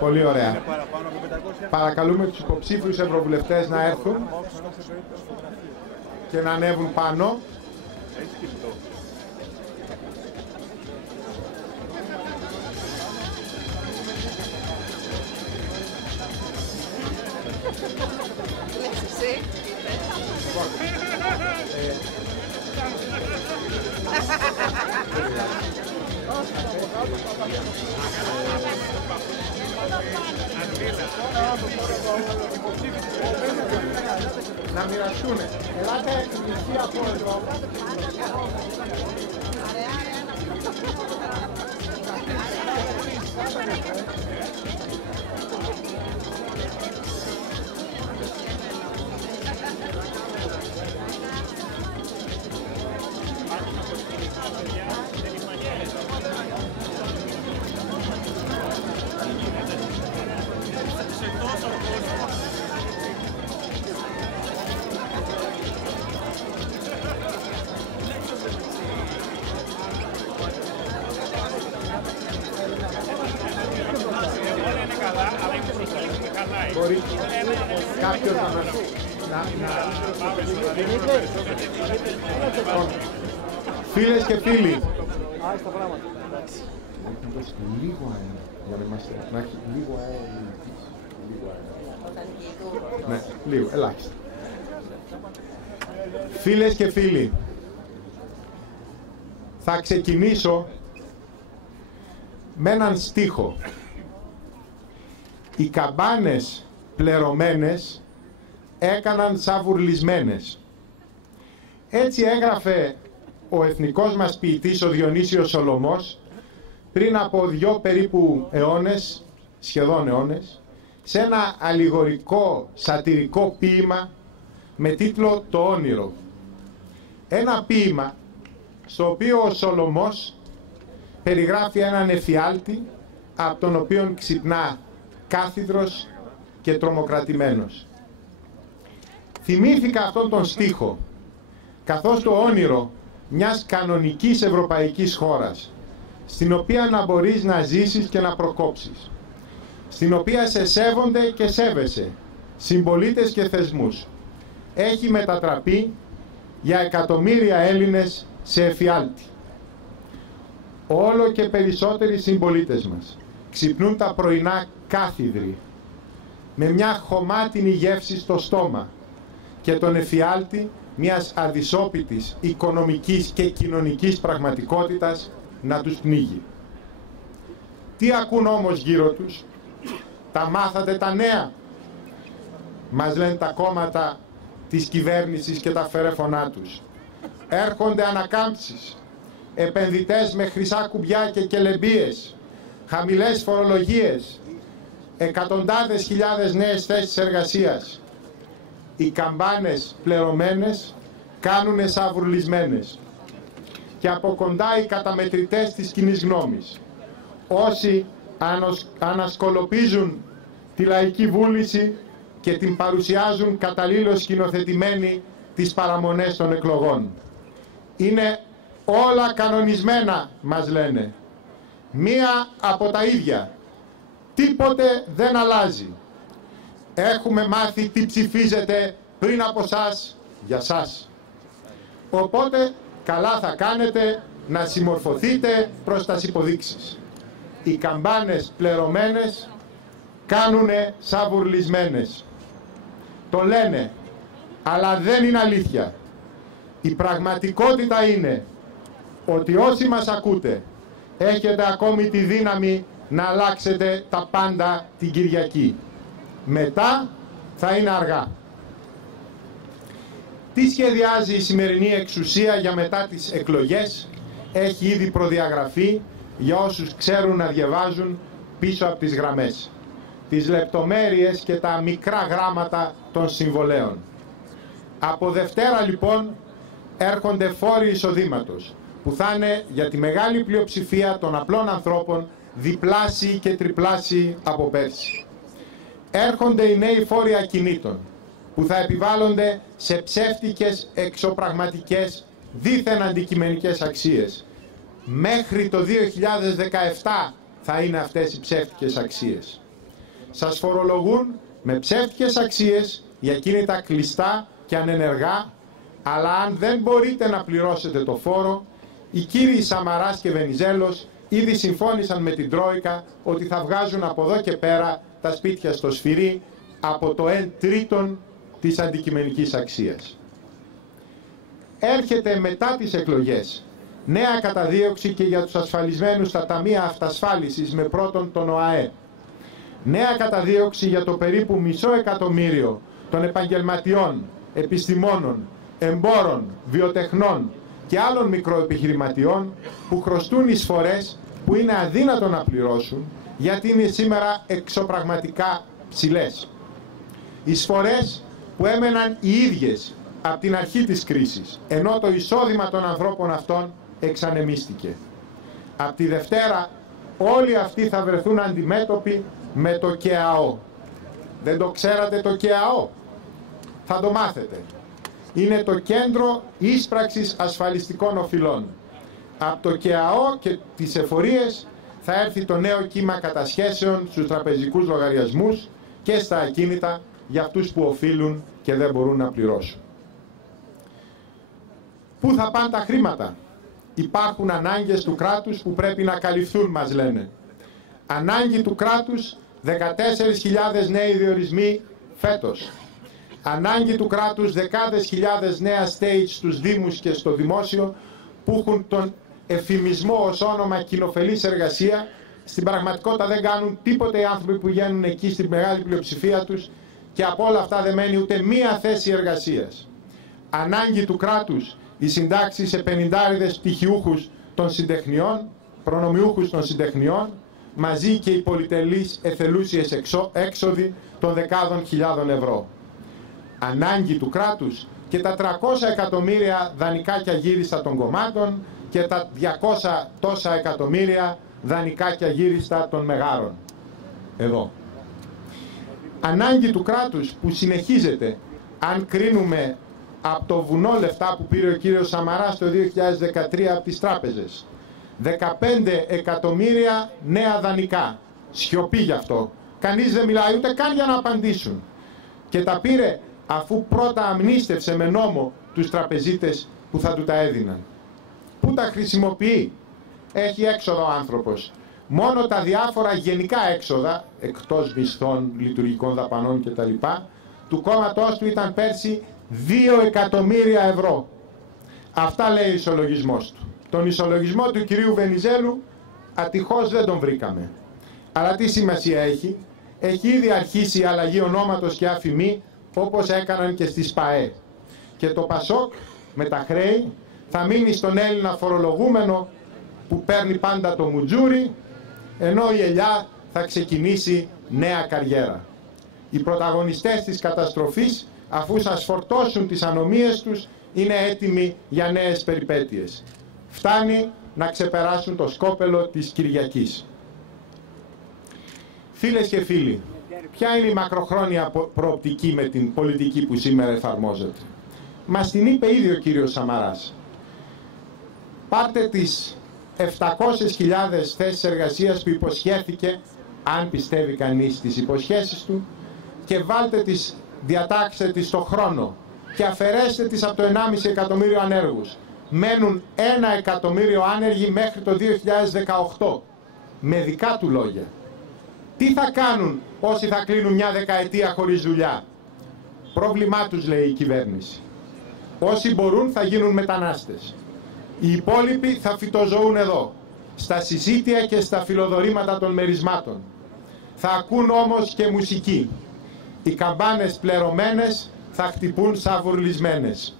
Πολύ ωραία. Παρακαλούμε τους υποψήφιους ευρωβουλευτές να έρθουν και να ανέβουν πάνω. Να μοιραστούνε. Ελάτε εκκλησία από εδώ. Μπορεί κάποιος να... Φίλες και φίλοι, λίγο αέρα, για να έχει λίγο αέρα. Ναι, λίγο, ελάχιστα. Φίλες και φίλοι, θα ξεκινήσω με έναν στίχο. Οι καμπάνες πλερωμένες έκαναν σαβουρλισμένες. Έτσι έγραφε ο εθνικός μας ποιητής ο Διονύσιος Σολωμός πριν από 2 περίπου αιώνες, σχεδόν αιώνες, σε ένα αλληγορικό σατυρικό ποίημα με τίτλο «Το όνειρο». Ένα ποίημα στο οποίο ο Σολωμός περιγράφει έναν εφιάλτη από τον οποίον ξυπνά κάθιδρος και τρομοκρατημένος. Θυμήθηκα αυτόν τον στίχο, καθώς το όνειρο μιας κανονικής ευρωπαϊκής χώρας, στην οποία να μπορείς να ζήσεις και να προκόψεις, στην οποία σε σέβονται και σέβεσαι συμπολίτες και θεσμούς, έχει μετατραπεί για εκατομμύρια Έλληνες σε εφιάλτη. Όλο και περισσότεροι συμπολίτες μας ξυπνούν τα πρωινά κάθιδροι, με μια χωμάτινη γεύση στο στόμα και τον εφιάλτη μιας αδυσόπιτης οικονομικής και κοινωνικής πραγματικότητας να τους πνίγει. Τι ακούν όμως γύρω τους? Τα μάθατε τα νέα? Μας λένε τα κόμματα της κυβέρνησης και τα φερέφωνά τους. Έρχονται ανακάμψεις, επενδυτές με χρυσά κουμπιά και κελεμπίες, χαμηλές φορολογίες, εκατοντάδες χιλιάδες νέες θέσεις εργασίας. Οι καμπάνες πλερωμένες κάνουνε σαβουρλισμένες. Και από κοντά οι καταμετρητές της κοινής γνώμης, όσοι ανασκολοπίζουν τη λαϊκή βούληση και την παρουσιάζουν καταλήλως σκηνοθετημένη τις παραμονές των εκλογών. Είναι όλα κανονισμένα, μας λένε. Μία από τα ίδια. Τίποτε δεν αλλάζει. Έχουμε μάθει τι ψηφίζετε πριν από σας, για σας. Οπότε καλά θα κάνετε να συμμορφωθείτε προς τας υποδείξεις. Οι καμπάνες πλερωμένες κάνουνε σαβουρλισμένες. Το λένε, αλλά δεν είναι αλήθεια. Η πραγματικότητα είναι ότι όσοι μας ακούτε έχετε ακόμη τη δύναμη να αλλάξετε τα πάντα την Κυριακή. Μετά θα είναι αργά. Τι σχεδιάζει η σημερινή εξουσία για μετά τις εκλογές έχει ήδη προδιαγραφεί για όσους ξέρουν να διαβάζουν πίσω από τις γραμμές, τις λεπτομέρειες και τα μικρά γράμματα των συμβολέων. Από Δευτέρα λοιπόν έρχονται φόροι εισοδήματος, που θα είναι για τη μεγάλη πλειοψηφία των απλών ανθρώπων διπλάσιοι και τριπλάσιοι από πέρσι. Έρχονται οι νέοι φόροι ακινήτων, που θα επιβάλλονται σε ψεύτικες, εξωπραγματικές, δίθεν αντικειμενικές αξίες. Μέχρι το 2017 θα είναι αυτές οι ψεύτικες αξίες. Σας φορολογούν με ψεύτικες αξίες για ακίνητα κλειστά και ανενεργά, αλλά αν δεν μπορείτε να πληρώσετε το φόρο, οι κύριοι Σαμαράς και Βενιζέλος ήδη συμφώνησαν με την Τρόικα ότι θα βγάζουν από εδώ και πέρα τα σπίτια στο σφυρί από το 1/3 της αντικειμενικής αξίας. Έρχεται μετά τις εκλογές νέα καταδίωξη και για τους ασφαλισμένους στα ταμεία αυτασφάλισης με πρώτον τον ΟΑΕ. Νέα καταδίωξη για το περίπου 500.000 των επαγγελματιών, επιστημόνων, εμπόρων, βιοτεχνών και άλλων μικροεπιχειρηματιών που χρωστούν εισφορές που είναι αδύνατο να πληρώσουν γιατί είναι σήμερα εξωπραγματικά ψηλές. Εισφορές που έμεναν οι ίδιες από την αρχή της κρίσης, ενώ το εισόδημα των ανθρώπων αυτών εξανεμίστηκε. Από τη Δευτέρα όλοι αυτοί θα βρεθούν αντιμέτωποι με το ΚΕΑΟ. Δεν το ξέρατε το ΚΕΑΟ? Θα το μάθετε. Είναι το Κέντρο Ίσπραξης Ασφαλιστικών Οφειλών. Από το ΚΕΑΟ και τις εφορίες θα έρθει το νέο κύμα κατασχέσεων στους τραπεζικούς λογαριασμούς και στα ακίνητα για αυτούς που οφείλουν και δεν μπορούν να πληρώσουν. Πού θα πάνε τα χρήματα? Υπάρχουν ανάγκες του κράτους που πρέπει να καλυφθούν, μας λένε. Ανάγκη του κράτους 14.000 νέοι διορισμοί φέτος. Ανάγκη του κράτους δεκάδες χιλιάδες νέα stage στους δήμους και στο δημόσιο που έχουν τον εφημισμό ως όνομα κοινοφελής εργασία. Στην πραγματικότητα δεν κάνουν τίποτε οι άνθρωποι που βγαίνουν εκεί στην μεγάλη πλειοψηφία τους και από όλα αυτά δεν μένει ούτε μία θέση εργασίας. Ανάγκη του κράτους οι συντάξεις σε 50 πτυχιούχους των συντεχνιών, προνομιούχους των συντεχνιών, μαζί και οι πολυτελείς εθελούσιες έξοδοι των δεκάδων χιλιάδων ευρώ. Ανάγκη του κράτους και τα 300 εκατομμύρια δανεικά και αγύριστα των κομμάτων και τα 200 τόσα εκατομμύρια δανεικά και αγύριστα των μεγάρων. Εδώ. Ανάγκη του κράτους που συνεχίζεται, αν κρίνουμε από το βουνό λεφτά που πήρε ο κύριος Σαμαράς το 2013 από τις τράπεζες. 15 εκατομμύρια νέα δανεικά. Σιωπή γι' αυτό. Κανείς δεν μιλάει ούτε καν για να απαντήσουν. Και τα πήρε αφού πρώτα αμνίστευσε με νόμο τους τραπεζίτες που θα του τα έδιναν. Πού τα χρησιμοποιεί? Έχει έξοδο ο άνθρωπος. Μόνο τα διάφορα γενικά έξοδα, εκτός μισθών, λειτουργικών δαπανών κτλ, του κόμματός του ήταν πέρσι 2 εκατομμύρια ευρώ. Αυτά λέει ο ισολογισμός του. Τον ισολογισμό του κυρίου Βενιζέλου ατυχώς δεν τον βρήκαμε. Αλλά τι σημασία έχει? Έχει ήδη αρχίσει η αλλαγή ονόματος και αφημί όπως έκαναν και στις ΠΑΕ. Και το ΠΑΣΟΚ με τα χρέη θα μείνει στον Έλληνα φορολογούμενο που παίρνει πάντα το μουτζούρι, ενώ η ελιά θα ξεκινήσει νέα καριέρα. Οι πρωταγωνιστές της καταστροφής, αφού σας φορτώσουν τις ανομίες τους, είναι έτοιμοι για νέες περιπέτειες. Φτάνει να ξεπεράσουν το σκόπελο της Κυριακής. Φίλες και φίλοι, ποια είναι η μακροχρόνια προοπτική με την πολιτική που σήμερα εφαρμόζεται? Μας την είπε ήδη ο κύριος Σαμαράς. Πάρτε τις 700.000 θέσεις εργασίας που υποσχέθηκε, αν πιστεύει κανείς τις υποσχέσεις του, και βάλτε τις, διατάξτε τις στο χρόνο και αφαιρέστε τις από το 1,5 εκατομμύριο ανέργους. Μένουν 1 εκατομμύριο άνεργοι μέχρι το 2018, με δικά του λόγια. Τι θα κάνουν όσοι θα κλείνουν μια δεκαετία χωρίς δουλειά? Πρόβλημά τους, λέει η κυβέρνηση. Όσοι μπορούν θα γίνουν μετανάστες. Οι υπόλοιποι θα φυτοζωούν εδώ, στα συσίτια και στα φιλοδορήματα των μερισμάτων. Θα ακούν όμως και μουσική. Οι καμπάνες πλερωμένες θα χτυπούν σαν βουρλισμένες.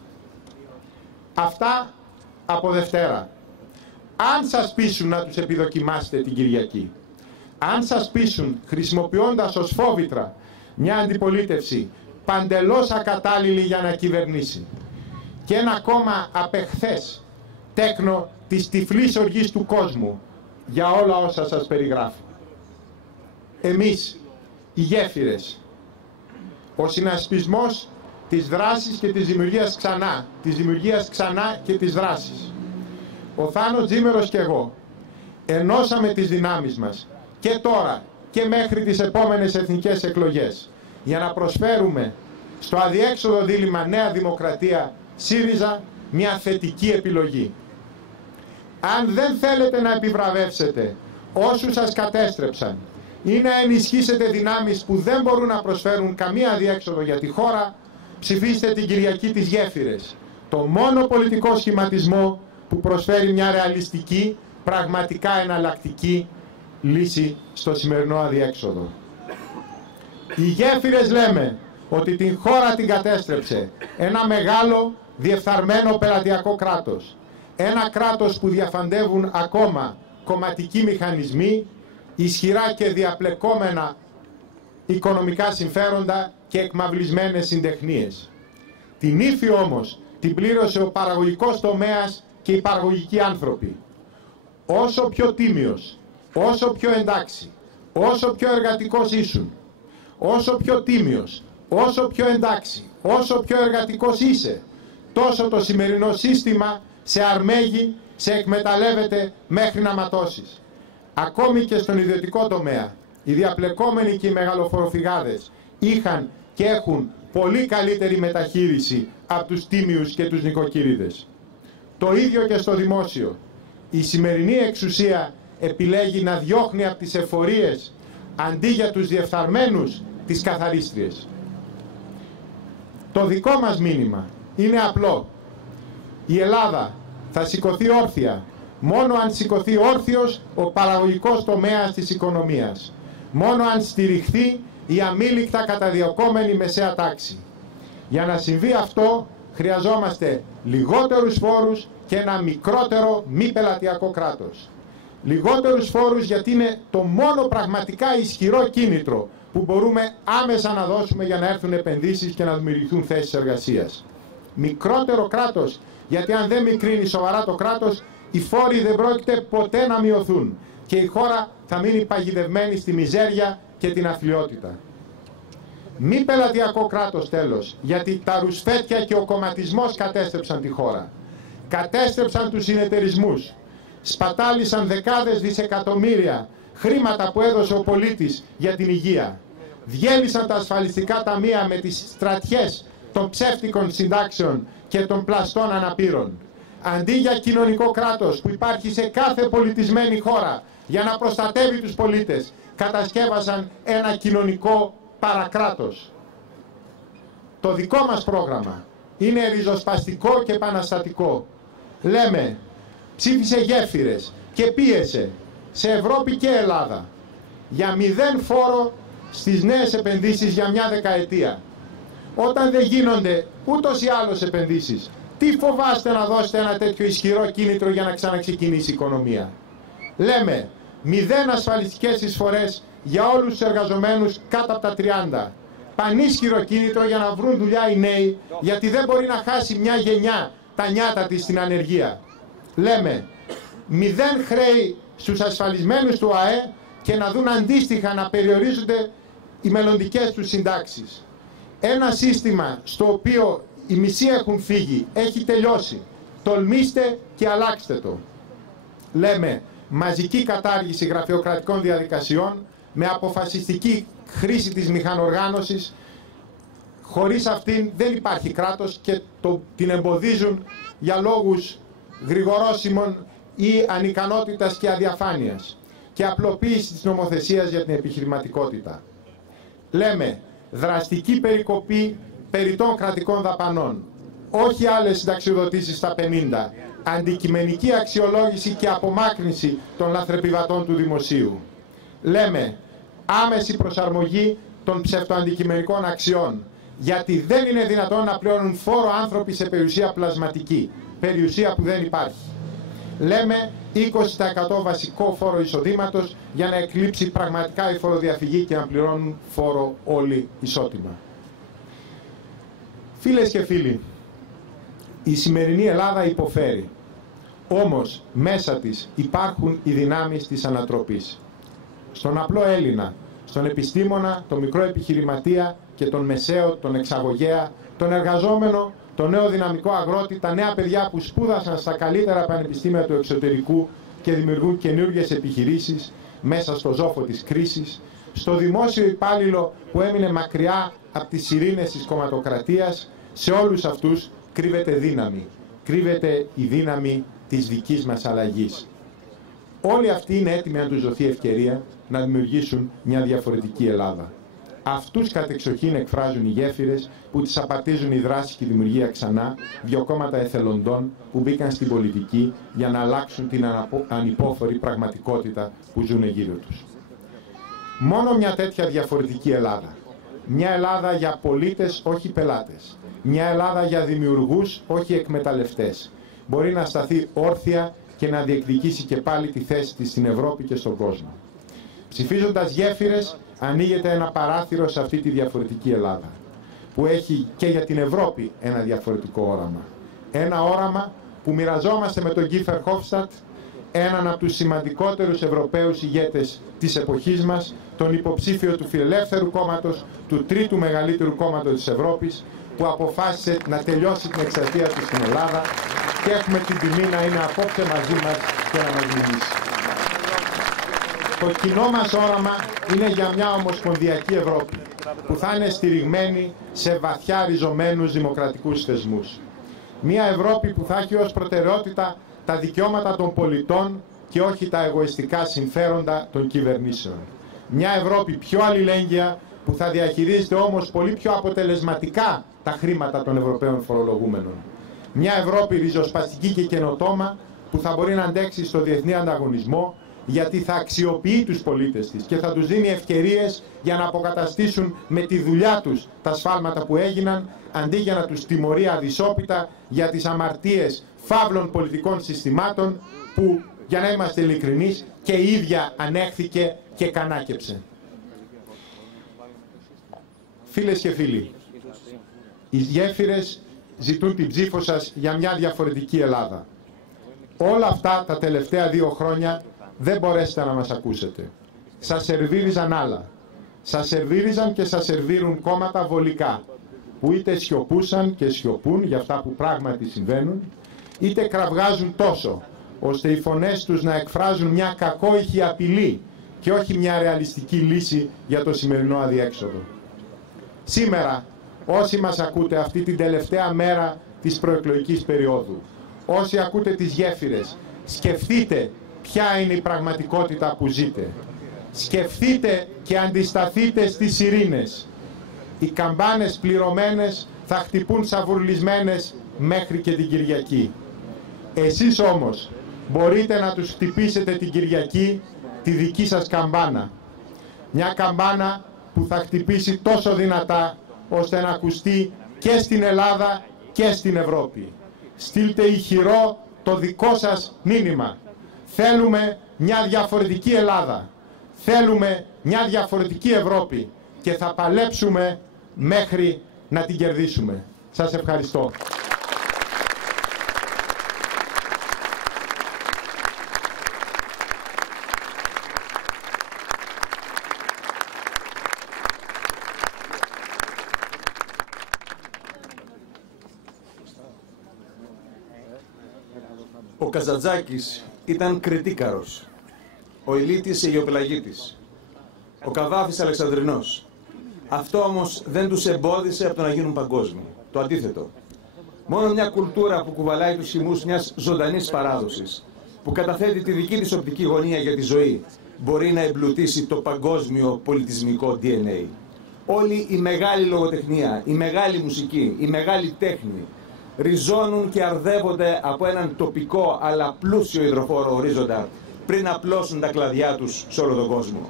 Αυτά από Δευτέρα. Αν σας πείσουν να τους επιδοκιμάσετε την Κυριακή, αν σας πείσουν χρησιμοποιώντας ως φόβητρα μια αντιπολίτευση παντελώς ακατάλληλη για να κυβερνήσει και ένα κόμμα απεχθές τέκνο της τυφλής οργής του κόσμου για όλα όσα σας περιγράφω. Εμείς, οι γέφυρες, ο συνασπισμός της δράσης και της δημιουργίας ξανά, της δημιουργίας ξανά και της δράσης. Ο Θάνος Τζίμερος και εγώ ενώσαμε τις δυνάμεις μας και τώρα και μέχρι τις επόμενες εθνικές εκλογές, για να προσφέρουμε στο αδιέξοδο δίλημμα Νέα Δημοκρατία ΣΥΡΙΖΑ μια θετική επιλογή. Αν δεν θέλετε να επιβραβεύσετε όσους σας κατέστρεψαν ή να ενισχύσετε δυνάμεις που δεν μπορούν να προσφέρουν καμία αδιέξοδο για τη χώρα, ψηφίστε την Κυριακή τις γέφυρες, το μόνο πολιτικό σχηματισμό που προσφέρει μια ρεαλιστική, πραγματικά εναλλακτική λύση στο σημερινό αδιέξοδο. Οι γέφυρες, λέμε, ότι την χώρα την κατέστρεψε ένα μεγάλο διεφθαρμένο πελατειακό κράτος. Ένα κράτος που διαφαντεύουν ακόμα κομματικοί μηχανισμοί, ισχυρά και διαπλεκόμενα οικονομικά συμφέροντα και εκμαυλισμένες συντεχνίες. Την ύφη όμως την πλήρωσε ο παραγωγικός τομέας και οι παραγωγικοί άνθρωποι. Όσο πιο τίμιος, όσο πιο εντάξει, όσο πιο εργατικός ήσουν, όσο πιο τίμιος, όσο πιο εντάξει, όσο πιο εργατικός είσαι, τόσο το σημερινό σύστημα σε αρμέγει, σε εκμεταλλεύεται μέχρι να ματώσεις. Ακόμη και στον ιδιωτικό τομέα, οι διαπλεκόμενοι και οι μεγαλοφοροφυγάδες είχαν και έχουν πολύ καλύτερη μεταχείριση από τους τίμιους και τους νοικοκυρίδες. Το ίδιο και στο δημόσιο. Η σημερινή εξουσία επιλέγει να διώχνει από τις εφορίες, αντί για τους διεφθαρμένους, τις καθαρίστριες. Το δικό μας μήνυμα είναι απλό. Η Ελλάδα θα σηκωθεί όρθια μόνο αν σηκωθεί όρθιος ο παραγωγικός τομέας της οικονομίας. Μόνο αν στηριχθεί η αμήλικτα καταδιωκόμενη μεσαία τάξη. Για να συμβεί αυτό χρειαζόμαστε λιγότερους φόρους και ένα μικρότερο μη πελατειακό κράτος. Λιγότερους φόρους γιατί είναι το μόνο πραγματικά ισχυρό κίνητρο που μπορούμε άμεσα να δώσουμε για να έρθουν επενδύσεις και να δημιουργηθούν θέσεις εργασίας. Μικρότερο κράτος γιατί αν δεν μικρύνει σοβαρά το κράτος, οι φόροι δεν πρόκειται ποτέ να μειωθούν και η χώρα θα μείνει παγιδευμένη στη μιζέρια και την αθλιότητα. Μη πελατειακό κράτος τέλος, γιατί τα ρουσφέτια και ο κομματισμός κατέστρεψαν τη χώρα. Κατέστρεψαν τους συνεταιρισμούς, σπατάλησαν δεκάδες δισεκατομμύρια χρήματα που έδωσε ο πολίτης για την υγεία. Διέλυσαν τα ασφαλιστικά ταμεία με τις στρατιές των ψεύτικων συντάξεων και των πλαστών αναπήρων. Αντί για κοινωνικό κράτος που υπάρχει σε κάθε πολιτισμένη χώρα για να προστατεύει τους πολίτες, κατασκεύασαν ένα κοινωνικό παρακράτος. Το δικό μας πρόγραμμα είναι ριζοσπαστικό και επαναστατικό. Λέμε, ψήφισε γέφυρες και πίεσε σε Ευρώπη και Ελλάδα για 0 φόρο στις νέες επενδύσεις για μια δεκαετία. Όταν δεν γίνονται ούτως ή άλλως επενδύσεις, τι φοβάστε να δώσετε ένα τέτοιο ισχυρό κίνητρο για να ξαναξεκινήσει η οικονομία? Λέμε 0 ασφαλιστικές εισφορές για όλους τους εργαζομένους κάτω από τα 30. Πανίσχυρο κίνητρο για να βρουν δουλειά οι νέοι, γιατί δεν μπορεί να χάσει μια γενιά τα νιάτα της στην ανεργία. Λέμε 0 χρέη στους ασφαλισμένους του ΑΕ και να δουν αντίστοιχα να περιορίζονται οι μελλοντικές τους συντάξεις. Ένα σύστημα στο οποίο οι μισοί έχουν φύγει, έχει τελειώσει. Τολμήστε και αλλάξτε το. Λέμε μαζική κατάργηση γραφειοκρατικών διαδικασιών με αποφασιστική χρήση της μηχανοργάνωσης. Χωρίς αυτήν δεν υπάρχει κράτος και την εμποδίζουν για λόγους γρηγορώσιμων ή ανικανότητας και αδιαφάνειας. Και απλοποίηση της νομοθεσίας για την επιχειρηματικότητα. Λέμε δραστική περικοπή περιττών κρατικών δαπανών. Όχι άλλες συνταξιοδοτήσεις στα 50. Αντικειμενική αξιολόγηση και απομάκρυνση των λαθρεπιβατών του δημοσίου. Λέμε άμεση προσαρμογή των ψευτοαντικειμενικών αξιών. Γιατί δεν είναι δυνατόν να πληρώνουν φόρο άνθρωποι σε περιουσία πλασματική. Περιουσία που δεν υπάρχει. Λέμε 20% βασικό φόρο εισοδήματος για να εκλείψει πραγματικά η φοροδιαφυγή και να πληρώνουν φόρο όλοι ισότιμα. Φίλες και φίλοι, η σημερινή Ελλάδα υποφέρει. Όμως μέσα της υπάρχουν οι δυνάμεις της ανατροπής. Στον απλό Έλληνα, στον επιστήμονα, τον μικρό επιχειρηματία και τον μεσαίο, τον εξαγωγέα, τον εργαζόμενο, τον νέο δυναμικό αγρότη, τα νέα παιδιά που σπούδασαν στα καλύτερα πανεπιστήμια του εξωτερικού και δημιουργούν καινούργιες επιχειρήσεις μέσα στο ζόφο της κρίσης, στο δημόσιο υπάλληλο που έμεινε μακριά από τις σιρήνες της κομματοκρατίας, σε όλους αυτούς κρύβεται δύναμη. Κρύβεται η δύναμη της δικής μας αλλαγής. Όλοι αυτοί είναι έτοιμοι να τους δοθεί ευκαιρία να δημιουργήσουν μια διαφορετική Ελλάδα. Αυτούς κατεξοχήν εκφράζουν οι γέφυρες που τις απαρτίζουν η δράση και η δημιουργία ξανά, δύο κόμματα εθελοντών που μπήκαν στην πολιτική για να αλλάξουν την ανυπόφορη πραγματικότητα που ζουν γύρω τους. Μόνο μια τέτοια διαφορετική Ελλάδα. Μια Ελλάδα για πολίτες, όχι πελάτες. Μια Ελλάδα για δημιουργούς, όχι εκμεταλλευτές. Μπορεί να σταθεί όρθια και να διεκδικήσει και πάλι τη θέση της στην Ευρώπη και στον κόσμο. Ψηφίζοντας γέφυρες, ανοίγεται ένα παράθυρο σε αυτή τη διαφορετική Ελλάδα, που έχει και για την Ευρώπη ένα διαφορετικό όραμα. Ένα όραμα που μοιραζόμαστε με τον Γκί Φερχόφστατ, έναν από τους σημαντικότερους Ευρωπαίους ηγέτες της εποχής μας, τον υποψήφιο του Φιλελεύθερου Κόμματος, του τρίτου μεγαλύτερου κόμματος της Ευρώπης, που αποφάσισε να τελειώσει την εξαρτία του στην Ελλάδα και έχουμε την τιμή να είναι απόψε μαζί μας και να μας μιλήσει. Το κοινό μας όραμα είναι για μια ομοσπονδιακή Ευρώπη, που θα είναι στηριγμένη σε βαθιά ριζωμένους δημοκρατικούς θεσμούς. Μια Ευρώπη που θα έχει ως προτεραιότητα τα δικαιώματα των πολιτών και όχι τα εγωιστικά συμφέροντα των κυβερνήσεων. Μια Ευρώπη πιο αλληλέγγυα, που θα διαχειρίζεται όμως πολύ πιο αποτελεσματικά τα χρήματα των Ευρωπαίων φορολογούμενων. Μια Ευρώπη ριζοσπαστική και καινοτόμα, που θα μπορεί να αντέξει στο διεθνή ανταγωνισμό, γιατί θα αξιοποιεί τους πολίτες της και θα τους δίνει ευκαιρίες για να αποκαταστήσουν με τη δουλειά τους τα σφάλματα που έγιναν, αντί για να τους τιμωρεί αδυσόπιτα για τις αμαρτίες φαύλων πολιτικών συστημάτων που, για να είμαστε ειλικρινείς, και η ίδια ανέχθηκε και κανάκεψε. Φίλες και φίλοι, οι γέφυρες ζητούν την ψήφο σας για μια διαφορετική Ελλάδα. Όλα αυτά τα τελευταία 2 χρόνια δεν μπορέσετε να μας ακούσετε. Σας σερβίριζαν άλλα. Σας σερβίριζαν και σας σερβίρουν κόμματα βολικά, που είτε σιωπούσαν και σιωπούν για αυτά που πράγματι συμβαίνουν, είτε κραυγάζουν τόσο, ώστε οι φωνές τους να εκφράζουν μια κακόηχη απειλή και όχι μια ρεαλιστική λύση για το σημερινό αδιέξοδο. Σήμερα, όσοι μας ακούτε αυτή την τελευταία μέρα της προεκλογικής περίοδου, όσοι ακούτε τις γέφυρες, σκεφτείτε ποια είναι η πραγματικότητα που ζείτε. Σκεφτείτε και αντισταθείτε στις σιρήνες. Οι καμπάνες πληρωμένες θα χτυπούν σαβουρλισμένες μέχρι και την Κυριακή. Εσείς όμως μπορείτε να τους χτυπήσετε την Κυριακή τη δική σας καμπάνα. Μια καμπάνα που θα χτυπήσει τόσο δυνατά ώστε να ακουστεί και στην Ελλάδα και στην Ευρώπη. Στείλτε ηχηρό το δικό σας μήνυμα. Θέλουμε μια διαφορετική Ελλάδα. Θέλουμε μια διαφορετική Ευρώπη και θα παλέψουμε μέχρι να την κερδίσουμε. Σας ευχαριστώ. Ο Καζαντζάκης ήταν Κρητίκαρος, ο Ηλίτης Αιγιοπελαγίτης, ο Καβάφης Αλεξανδρινός. Αυτό όμως δεν τους εμπόδισε από το να γίνουν παγκόσμιοι. Το αντίθετο. Μόνο μια κουλτούρα που κουβαλάει τους χυμούς μιας ζωντανής παράδοσης, που καταθέτει τη δική της οπτική γωνία για τη ζωή, μπορεί να εμπλουτίσει το παγκόσμιο πολιτισμικό DNA. Όλη η μεγάλη λογοτεχνία, η μεγάλη μουσική, η μεγάλη τέχνη ριζώνουν και αρδεύονται από έναν τοπικό αλλά πλούσιο υδροφόρο ορίζοντα πριν απλώσουν τα κλαδιά τους σε όλο τον κόσμο.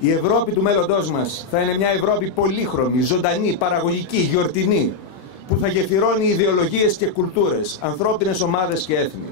Η Ευρώπη του μέλλοντός μας θα είναι μια Ευρώπη πολύχρωμη, ζωντανή, παραγωγική, γιορτινή, που θα γεφυρώνει ιδεολογίες και κουλτούρες, ανθρώπινες ομάδες και έθνη.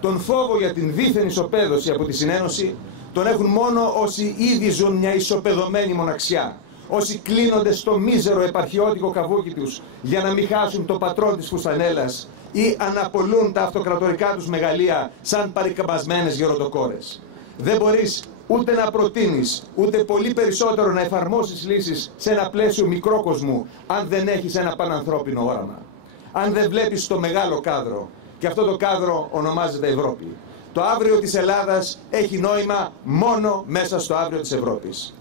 Τον φόβο για την δίθεν ισοπαίδωση από τη συνένωση τον έχουν μόνο όσοι ήδη ζουν μια ισοπεδωμένη μοναξιά. Όσοι κλείνονται στο μίζερο επαρχιώτικο καβούκι τους για να μην χάσουν το πατρόν της φουστανέλας ή αναπολούν τα αυτοκρατορικά τους μεγαλεία σαν παρικαμπασμένες γεροντοκόρες. Δεν μπορείς ούτε να προτείνεις, ούτε πολύ περισσότερο να εφαρμόσεις λύσεις σε ένα πλαίσιο μικρόκοσμου αν δεν έχεις ένα πανανθρώπινο όραμα. Αν δεν βλέπεις το μεγάλο κάδρο, και αυτό το κάδρο ονομάζεται Ευρώπη. Το αύριο της Ελλάδας έχει νόημα μόνο μέσα στο αύριο της Ευρώπης.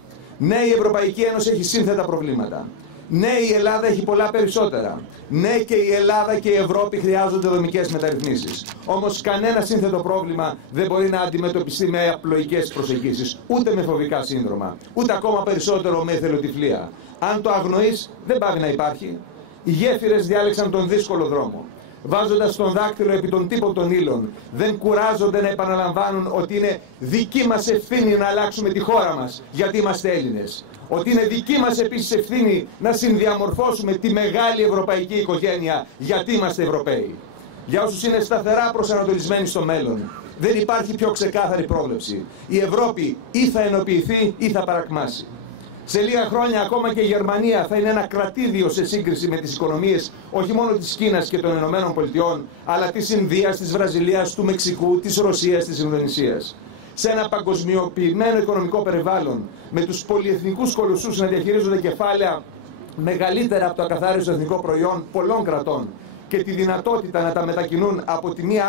Ναι, η Ευρωπαϊκή Ένωση έχει σύνθετα προβλήματα. Ναι, η Ελλάδα έχει πολλά περισσότερα. Ναι, και η Ελλάδα και η Ευρώπη χρειάζονται δομικές μεταρρυθμίσεις. Όμως κανένα σύνθετο πρόβλημα δεν μπορεί να αντιμετωπιστεί με απλοϊκές προσεγγίσεις, ούτε με φοβικά σύνδρομα, ούτε ακόμα περισσότερο με εθελοτυφλία. Αν το αγνοείς, δεν πάει να υπάρχει. Οι γέφυρες διάλεξαν τον δύσκολο δρόμο. Βάζοντας τον δάκτυλο επί των τύπων των ύλων, δεν κουράζονται να επαναλαμβάνουν ότι είναι δική μας ευθύνη να αλλάξουμε τη χώρα μας, γιατί είμαστε Έλληνες. Ότι είναι δική μας επίσης ευθύνη να συνδιαμορφώσουμε τη μεγάλη ευρωπαϊκή οικογένεια, γιατί είμαστε Ευρωπαίοι. Για όσους είναι σταθερά προσανατολισμένοι στο μέλλον, δεν υπάρχει πιο ξεκάθαρη πρόβλεψη. Η Ευρώπη ή θα ενοποιηθεί ή θα παρακμάσει. Σε λίγα χρόνια ακόμα και η Γερμανία θα είναι ένα κρατήδιο σε σύγκριση με τις οικονομίες όχι μόνο της Κίνας και των Ηνωμένων Πολιτειών, αλλά της Ινδίας, της Βραζιλίας, του Μεξικού, της Ρωσίας, της Ινδονησίας. Σε ένα παγκοσμιοποιημένο οικονομικό περιβάλλον, με τους πολυεθνικούς κολοσσούς να διαχειρίζονται κεφάλαια μεγαλύτερα από το ακαθάριστο εθνικό προϊόν πολλών κρατών και τη δυνατότητα να τα μετακινούν από τη μία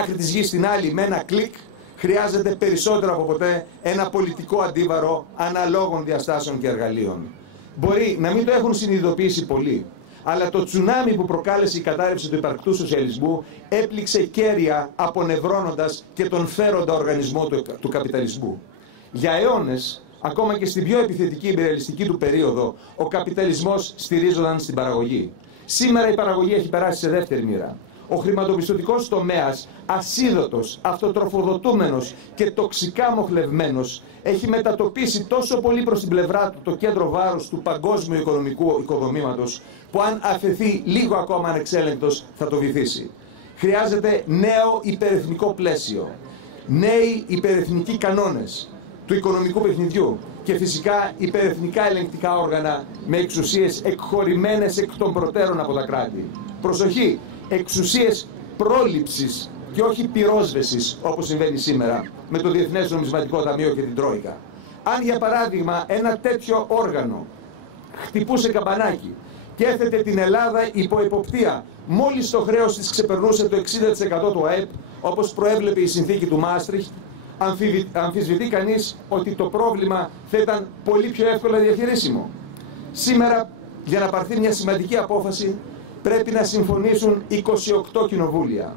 άκρη της γης στην άλλη με ένα κλικ, χρειάζεται περισσότερο από ποτέ ένα πολιτικό αντίβαρο αναλόγων διαστάσεων και εργαλείων. Μπορεί να μην το έχουν συνειδητοποιήσει πολλοί, αλλά το τσουνάμι που προκάλεσε η κατάρρευση του υπαρκτού σοσιαλισμού έπληξε κέρια απονευρώνοντας και τον φέροντα οργανισμό του καπιταλισμού. Για αιώνες, ακόμα και στην πιο επιθετική υπερρεαλιστική του περίοδο, ο καπιταλισμός στηρίζονταν στην παραγωγή. Σήμερα η παραγωγή έχει περάσει σε δεύτερη μοίρα. Ο χρηματοπιστωτικός τομέας, ασίδωτος, αυτοτροφοδοτούμενος και τοξικά μοχλευμένος, έχει μετατοπίσει τόσο πολύ προς την πλευρά του το κέντρο βάρους του παγκόσμιου οικονομικού οικοδομήματος, που αν αφαιθεί λίγο ακόμα ανεξέλεγκτος θα το βυθίσει. Χρειάζεται νέο υπερεθνικό πλαίσιο, νέοι υπερεθνικοί κανόνες του οικονομικού παιχνιδιού και φυσικά υπερεθνικά ελεγκτικά όργανα με εξουσίες εκχωρημένες εκ των προτέρων από τα κράτη. Προσοχή! Εξουσίες πρόληψης και όχι πυρόσβεσης, όπως συμβαίνει σήμερα με το Διεθνές Νομισματικό Ταμείο και την Τρόικα. Αν για παράδειγμα ένα τέτοιο όργανο χτυπούσε καμπανάκι και έθετε την Ελλάδα υπό εποπτεία μόλις το χρέος της ξεπερνούσε το 60% του ΑΕΠ, όπως προέβλεπε η συνθήκη του Μάστριχτ, αμφισβητεί κανείς ότι το πρόβλημα θα ήταν πολύ πιο εύκολα διαχειρίσιμο. Σήμερα, για να πάρθει μια σημαντική απόφαση, πρέπει να συμφωνήσουν 28 κοινοβούλια.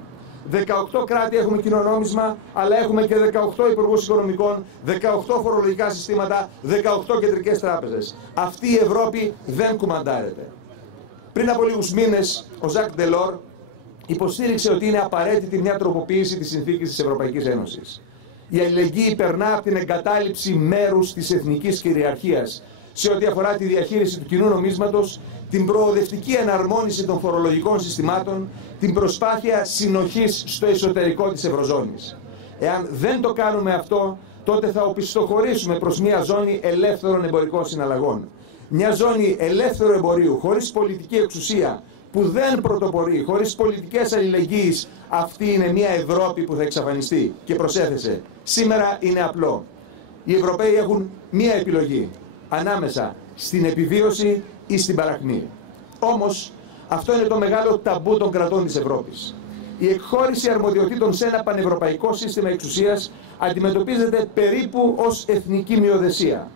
18 κράτη έχουμε κοινό νόμισμα, αλλά έχουμε και 18 υπουργούς οικονομικών, 18 φορολογικά συστήματα, 18 κεντρικές τράπεζες. Αυτή η Ευρώπη δεν κουμαντάρεται. Πριν από λίγους μήνες, ο Ζακ Ντελόρ υποστήριξε ότι είναι απαραίτητη μια τροποποίηση της συνθήκης της Ευρωπαϊκής Ένωσης. Η αλληλεγγύη περνά από την εγκατάλειψη μέρους της εθνικής κυριαρχίας σε ό,τι αφορά τη διαχείριση του κοινού νομίσματος, την προοδευτική εναρμόνιση των φορολογικών συστημάτων, την προσπάθεια συνοχής στο εσωτερικό της Ευρωζώνης. Εάν δεν το κάνουμε αυτό, τότε θα οπισθοχωρήσουμε προς μια ζώνη ελεύθερων εμπορικών συναλλαγών. Μια ζώνη ελεύθερου εμπορίου, χωρίς πολιτική εξουσία, που δεν πρωτοπορεί, χωρίς πολιτικές αλληλεγγύης, αυτή είναι μια Ευρώπη που θα εξαφανιστεί. Και προσέθεσε, σήμερα είναι απλό. Οι Ευρωπαίοι έχουν μια επιλογή ανάμεσα στην επιβίωση ή στην παρακμή. Όμως, αυτό είναι το μεγάλο ταμπού των κρατών της Ευρώπης. Η εκχώρηση αρμοδιοτήτων σε ένα πανευρωπαϊκό σύστημα εξουσίας αντιμετωπίζεται περίπου ως εθνική μειοδεσία.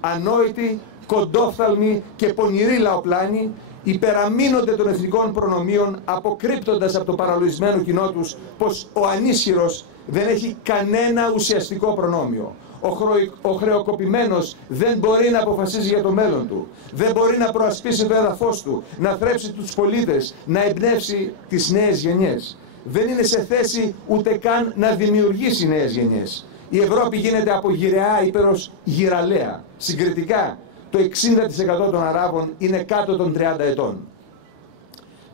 Ανόητοι, κοντόφθαλμοι και πονηροί λαοπλάνοι υπεραμείνονται των εθνικών προνομίων, αποκρύπτοντας από το παραλογισμένο κοινό τους πως ο ανίσχυρος δεν έχει κανένα ουσιαστικό προνόμιο. Ο χρεοκοπημένος δεν μπορεί να αποφασίζει για το μέλλον του. Δεν μπορεί να προασπίσει το έδαφος του, να θρέψει τους πολίτες, να εμπνεύσει τις νέες γενιές. Δεν είναι σε θέση ούτε καν να δημιουργήσει νέες γενιές. Η Ευρώπη γίνεται από γυραιά υπέρος γυραλέα. Συγκριτικά, το 60% των Αράβων είναι κάτω των 30 ετών.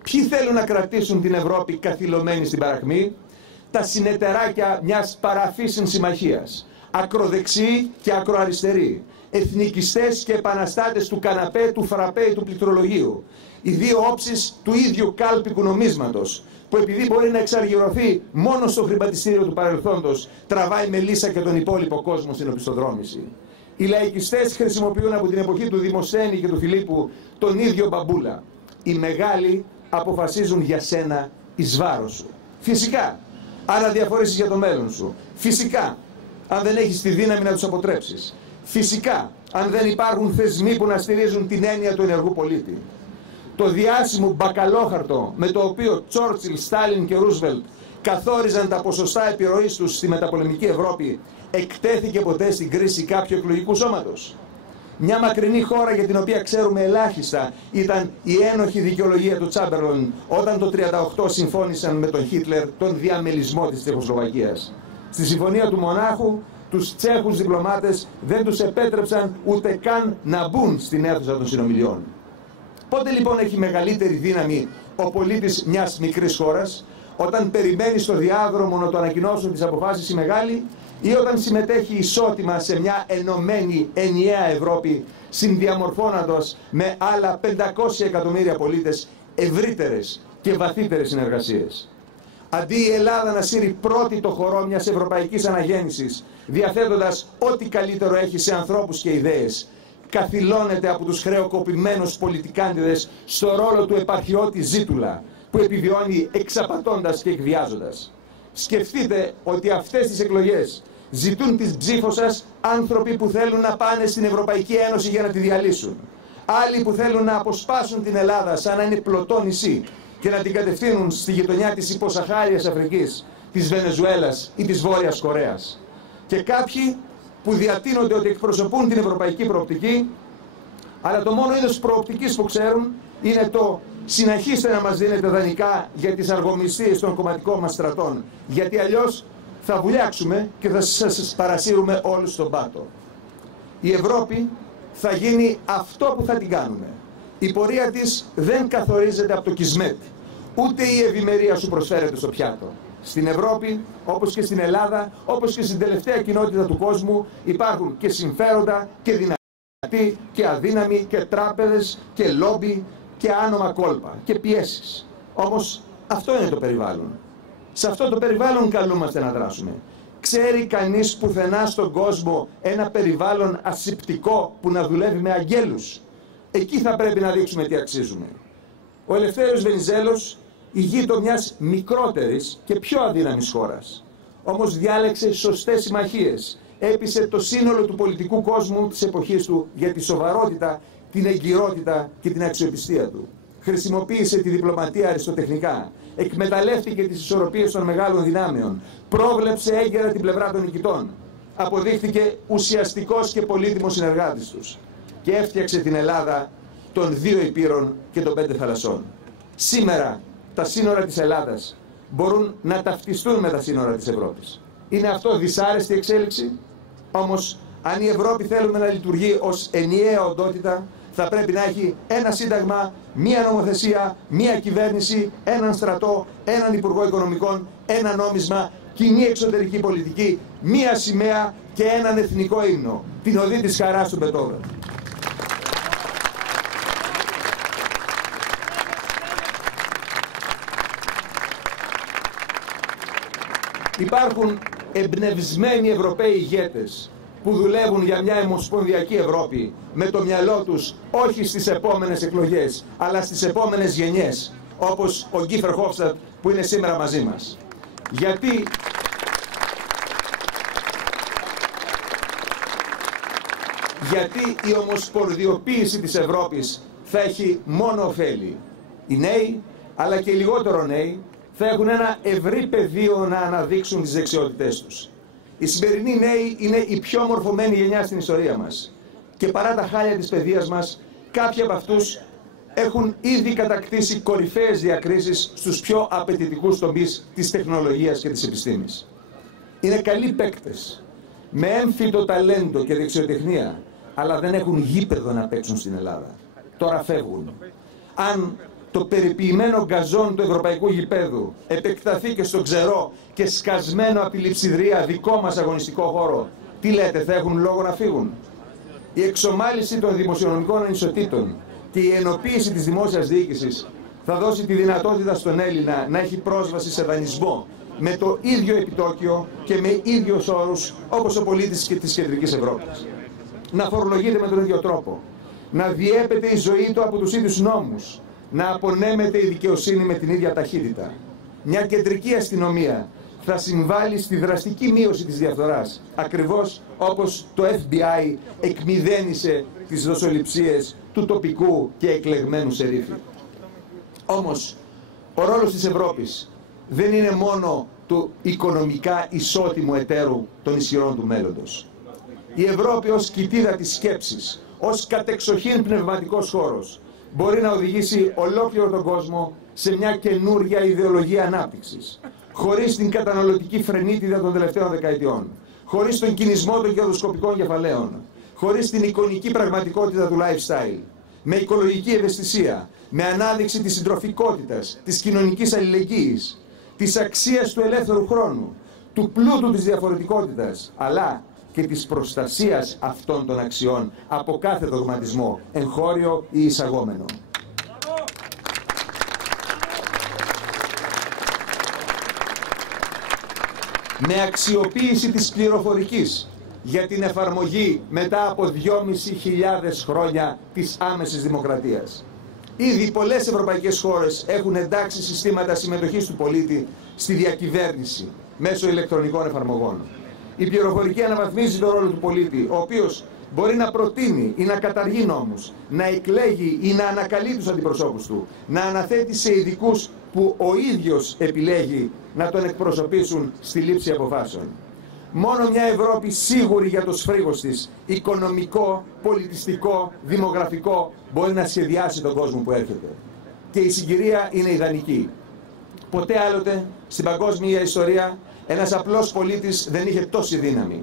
Ποιοι θέλουν να κρατήσουν την Ευρώπη καθυλωμένη στην παρακμή? Τα συνεταιράκια μιας παραφύσιν συμμαχίας. Ακροδεξιοί και ακροαριστεροί, εθνικιστές και επαναστάτες του καναπέ, του φραπέ, του πληκτρολογίου. Οι δύο όψεις του ίδιου κάλπικου νομίσματος, που επειδή μπορεί να εξαργυρωθεί μόνο στο χρηματιστήριο του παρελθόντος, τραβάει με λύσα και τον υπόλοιπο κόσμο στην οπισθοδρόμηση. Οι λαϊκιστές χρησιμοποιούν από την εποχή του Δημοσθένη και του Φιλίππου τον ίδιο μπαμπούλα. Οι μεγάλοι αποφασίζουν για σένα εις βάρος σου. Φυσικά, αν αδιαφορήσεις για το μέλλον σου. Φυσικά, αν δεν έχεις τη δύναμη να τους αποτρέψεις. Φυσικά, αν δεν υπάρχουν θεσμοί που να στηρίζουν την έννοια του ενεργού πολίτη. Το διάσημο μπακαλόχαρτο με το οποίο Τσόρτσιλ, Στάλιν και Ρούσβελτ καθόριζαν τα ποσοστά επιρροής τους στη μεταπολεμική Ευρώπη, εκτέθηκε ποτέ στην κρίση κάποιου εκλογικού σώματος? Μια μακρινή χώρα για την οποία ξέρουμε ελάχιστα ήταν η ένοχη δικαιολογία του Τσάμπερλεν όταν το 1938 συμφώνησαν με τον Χίτλερ τον διαμελισμό της Τσεχοσλοβακίας. Στη συμφωνία του Μονάχου τους Τσέχους διπλωμάτες δεν τους επέτρεψαν ούτε καν να μπουν στην αίθουσα των συνομιλιών. Πότε λοιπόν έχει μεγαλύτερη δύναμη ο πολίτης μιας μικρής χώρας? Όταν περιμένει στο διάδρομο να το ανακοινώσουν τις αποφάσεις οι μεγάλοι, ή όταν συμμετέχει ισότιμα σε μια ενωμένη ενιαία Ευρώπη, συνδιαμορφώνοντας με άλλα 500 εκατομμύρια πολίτες ευρύτερες και βαθύτερες συνεργασίες? Αντί η Ελλάδα να σύρει πρώτη το χορό μιας ευρωπαϊκής αναγέννησης, διαθέτοντας ό,τι καλύτερο έχει σε ανθρώπους και ιδέες, καθυλώνεται από τους χρεοκοπημένους πολιτικάντιδες στο ρόλο του επαρχιώτη ζήτουλα, που επιβιώνει εξαπατώντας και εκβιάζοντας. Σκεφτείτε ότι αυτές τις εκλογές ζητούν τις ψήφος σας άνθρωποι που θέλουν να πάνε στην Ευρωπαϊκή Ένωση για να τη διαλύσουν. Άλλοι που θέλουν να αποσπάσουν την Ελλάδα σαν να είναι πλωτό νησί και να την κατευθύνουν στη γειτονιά της υποσαχάριας Αφρικής, της Βενεζουέλας ή της Βόρειας Κορέας. Και κάποιοι που διατείνονται ότι εκπροσωπούν την ευρωπαϊκή προοπτική, αλλά το μόνο είδος προοπτικής που ξέρουν είναι το συνεχίστε να μας δίνετε δανεικά για τις αργομιστίες των κομματικών μας στρατών, γιατί αλλιώς θα βουλιάξουμε και θα σας παρασύρουμε όλους στον πάτο. Η Ευρώπη θα γίνει αυτό που θα την κάνουμε. Η πορεία της δεν καθορίζεται από το κισμέτ, ούτε η ευημερία σου προσφέρεται στο πιάτο. Στην Ευρώπη, όπως και στην Ελλάδα, όπως και στην τελευταία κοινότητα του κόσμου, υπάρχουν και συμφέροντα και δυνατοί και αδύναμοι και τράπεζες και λόμπι και άνομα κόλπα και πιέσεις. Όμως αυτό είναι το περιβάλλον. Σε αυτό το περιβάλλον καλούμαστε να δράσουμε. Ξέρει κανείς πουθενά στον κόσμο ένα περιβάλλον ασηπτικό που να δουλεύει με αγγέλους? Εκεί θα πρέπει να δείξουμε τι αξίζουμε. Ο Ελευθέριος Βενιζέλος ηγείτο μιας μικρότερης και πιο αδύναμης χώρας. Όμως διάλεξε σωστές συμμαχίες. Έπεισε το σύνολο του πολιτικού κόσμου της εποχής του για τη σοβαρότητα, την εγκυρότητα και την αξιοπιστία του. Χρησιμοποίησε τη διπλωματία αριστοτεχνικά. Εκμεταλλεύτηκε τις ισορροπίες των μεγάλων δυνάμεων. Πρόβλεψε έγκαιρα την πλευρά των νικητών. Αποδείχθηκε ουσιαστικός και πολύτιμος συνεργάτης τους. Και έφτιαξε την Ελλάδα των 2 υπήρων και των 5 θαλασσών. Σήμερα τα σύνορα της Ελλάδας μπορούν να ταυτιστούν με τα σύνορα της Ευρώπης. Είναι αυτό δυσάρεστη εξέλιξη? Όμως, αν η Ευρώπη θέλουμε να λειτουργεί ως ενιαία οντότητα, θα πρέπει να έχει ένα σύνταγμα, μία νομοθεσία, μία κυβέρνηση, έναν στρατό, έναν υπουργό οικονομικών, ένα νόμισμα, κοινή εξωτερική πολιτική, μία σημαία και έναν εθνικό ύμνο, την οδή της χαράς του Μπετόβεν. Υπάρχουν εμπνευσμένοι Ευρωπαίοι ηγέτες που δουλεύουν για μια ομοσπονδιακή Ευρώπη με το μυαλό τους όχι στις επόμενες εκλογές, αλλά στις επόμενες γενιές, όπως ο Γκί Φερχόφστατ που είναι σήμερα μαζί μας. Γιατί η ομοσπονδιοποίηση της Ευρώπης θα έχει μόνο ωφέλη. Οι νέοι, αλλά και οι λιγότερο νέοι, θα έχουν ένα ευρύ πεδίο να αναδείξουν τις δεξιότητές τους. Οι σημερινοί νέοι είναι η πιο μορφωμένη γενιά στην ιστορία μας. Και παρά τα χάλια της παιδείας μας, κάποιοι από αυτούς έχουν ήδη κατακτήσει κορυφαίες διακρίσεις στους πιο απαιτητικούς τομείς της τεχνολογίας και της επιστήμης. Είναι καλοί παίκτες, με έμφυτο ταλέντο και δεξιοτεχνία, αλλά δεν έχουν γήπεδο να παίξουν στην Ελλάδα. Τώρα φεύγουν. Αν το περιποιημένο γκαζόν του ευρωπαϊκού γηπέδου επεκταθεί και στο ξερό και σκασμένο από τη λειψιδρία δικό μας αγωνιστικό χώρο, τι λέτε, θα έχουν λόγο να φύγουν? Η εξομάλυση των δημοσιονομικών ανισοτήτων και η ενοποίηση της δημόσιας διοίκησης θα δώσει τη δυνατότητα στον Έλληνα να έχει πρόσβαση σε δανεισμό με το ίδιο επιτόκιο και με ίδιους όρους όπως ο πολίτης της Κεντρικής Ευρώπης. Να φορολογείται με τον ίδιο τρόπο, να διέπεται η ζωή του από τους ίδιους νόμους, να απονέμεται η δικαιοσύνη με την ίδια ταχύτητα. Μια κεντρική αστυνομία θα συμβάλλει στη δραστική μείωση της διαφθοράς, ακριβώς όπως το FBI εκμηδένισε τις δοσοληψίες του τοπικού και εκλεγμένου σερίφη. Όμως, ο ρόλος της Ευρώπης δεν είναι μόνο του οικονομικά ισότιμου εταίρου των ισχυρών του μέλλοντος. Η Ευρώπη ως κοιτίδα της σκέψης, ως κατεξοχήν πνευματικός χώρος, μπορεί να οδηγήσει ολόκληρο τον κόσμο σε μια καινούργια ιδεολογία ανάπτυξης, χωρίς την καταναλωτική φρενίτιδα των τελευταίων δεκαετιών, χωρίς τον κινησμό των κερδοσκοπικών κεφαλαίων, χωρίς την εικονική πραγματικότητα του lifestyle, με οικολογική ευαισθησία, με ανάδειξη της συντροφικότητας, της κοινωνικής αλληλεγγύης, της αξίας του ελεύθερου χρόνου, του πλούτου της διαφορετικότητας, αλλά και της προστασίας αυτών των αξιών από κάθε δογματισμό, εγχώριο ή εισαγόμενο. Με αξιοποίηση της πληροφορικής για την εφαρμογή μετά από 2.500 χρόνια της άμεσης δημοκρατίας. Ήδη πολλές ευρωπαϊκές χώρες έχουν εντάξει συστήματα συμμετοχής του πολίτη στη διακυβέρνηση μέσω ηλεκτρονικών εφαρμογών. Η πληροφορική αναβαθμίζει τον ρόλο του πολίτη, ο οποίος μπορεί να προτείνει ή να καταργεί νόμους, να εκλέγει ή να ανακαλεί τους αντιπροσώπους του, να αναθέτει σε ειδικούς που ο ίδιος επιλέγει να τον εκπροσωπήσουν στη λήψη αποφάσεων. Μόνο μια Ευρώπη σίγουρη για το σφρίγος της, οικονομικό, πολιτιστικό, δημογραφικό, μπορεί να σχεδιάσει τον κόσμο που έρχεται. Και η συγκυρία είναι ιδανική. Ποτέ άλλοτε στην παγκόσμια ιστορία ένας απλός πολίτης δεν είχε τόση δύναμη.